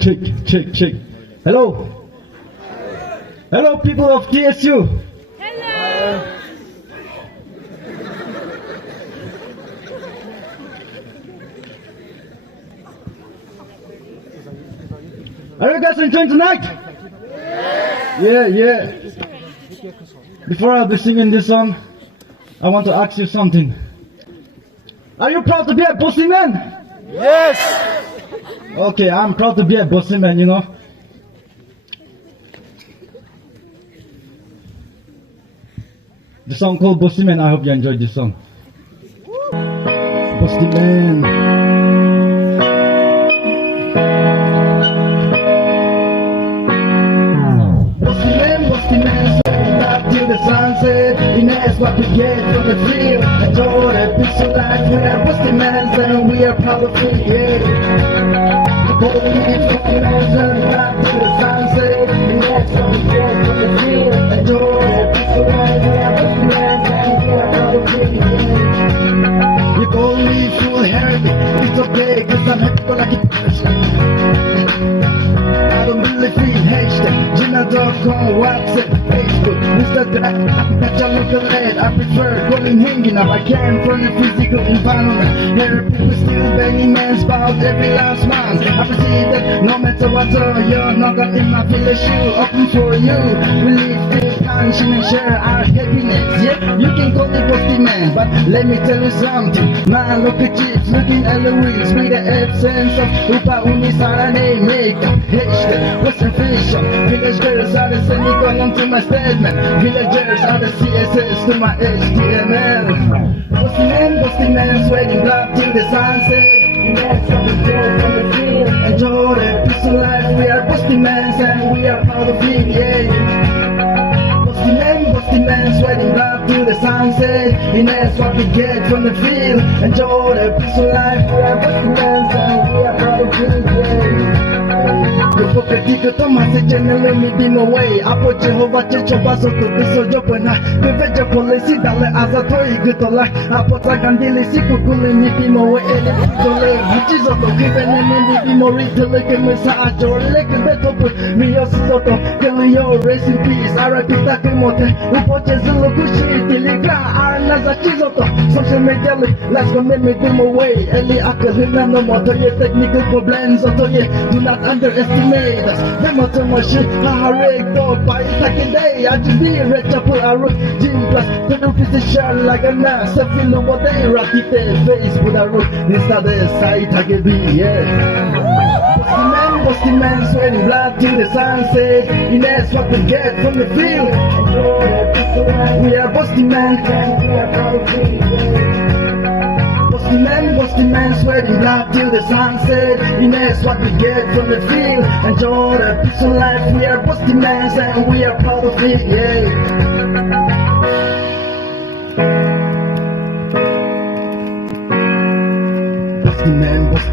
check. Hello. Hello, people of TSU. Hello. Are you guys enjoying tonight? Yeah. Before I'll be singing this song, I want to ask you something. Are you proud to be a Bosti man? Yes. Okay, I'm proud to be a Bosti man, you know. The song called Bosti Man, I hope you enjoyed this song. Bosti Man. Bosti Man, sweating up till the sunset. You know that's what we get from the field. Enjoy the peace of life. We are Bosti Man, and we are proud of it, yeah. The police fucking us up till the sunset. You know that's what we get from the field. Enjoy the peace of life. We are Bosti Man, and we are proud of it, yeah. You call me full heavy. It's okay, cause I'm happy for like it. I don't really feel hashtag Gina.com, WhatsApp, Facebook, Instagram. Catch a local ad. I prefer going hanging up. I came from the physical environment. Here people still banging man's about every last month. I perceive that no matter what, you're not gonna in my village. You open for you. We live in function and share our happiness. Yeah, you can call me Bosti Man, but let me tell you something. My local chiefs looking at the wings with the absence of Upa Unisara name makeup. Hashtag Western Vision. Village girls are the semicolon to my statement. Villagers are the CSS to my HTML. Bosti Man, sweating blood till the sunset. That's what we get from the field. Enjoy the peace of life. We are Bosti Man, and we are proud of it, yeah. Bosti Man, sweating blood till the sunset. And that's what we get from the field. Enjoy the peace of life. We are Bosti Man, and we are proud of it, yeah. Yo pedí que tomase generally me be no way. Apo Jehovah Chicho Baso to Biso Jopana. Beveja Polisi Dale Azatoi Gutola. Apo Tagandili Sikukuli me be no way. Dole, which is auto given and me be more relic and Missa Ajo. Lake Beto put me Yosoto. Kelio, rest in peace. Arapita Kimote. Upoche Zulukushi, Tiligra, Arnaza Chizoto. Social media, let's go make me do my way. Eli Akalina no motor, technical problems. Do not underestimate us. Them out of my shit, Haharek, dog, by second day. I just be rich, I put a root, gym plus, the roof is a shot like a mass. I feel no what they rocky face with a root. This not the side, I can be, yeah. Bosti Man, sweating blood till the sunset. And that's what we get from the field. We are Bosti Man, we are proud of it, yeah. Bosti Man, sweating blood till the sunset. And that's what we get from the field. Enjoy the peace of life. We are Bosti Man, and we are proud of it, yeah. Bosti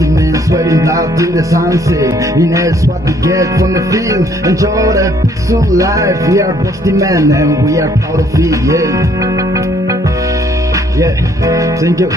Man, sweating blood till the sunset. And that's what we get from the field. Enjoy the peace of life. We are Bosti Man, and we are proud of it, yeah. Thank you.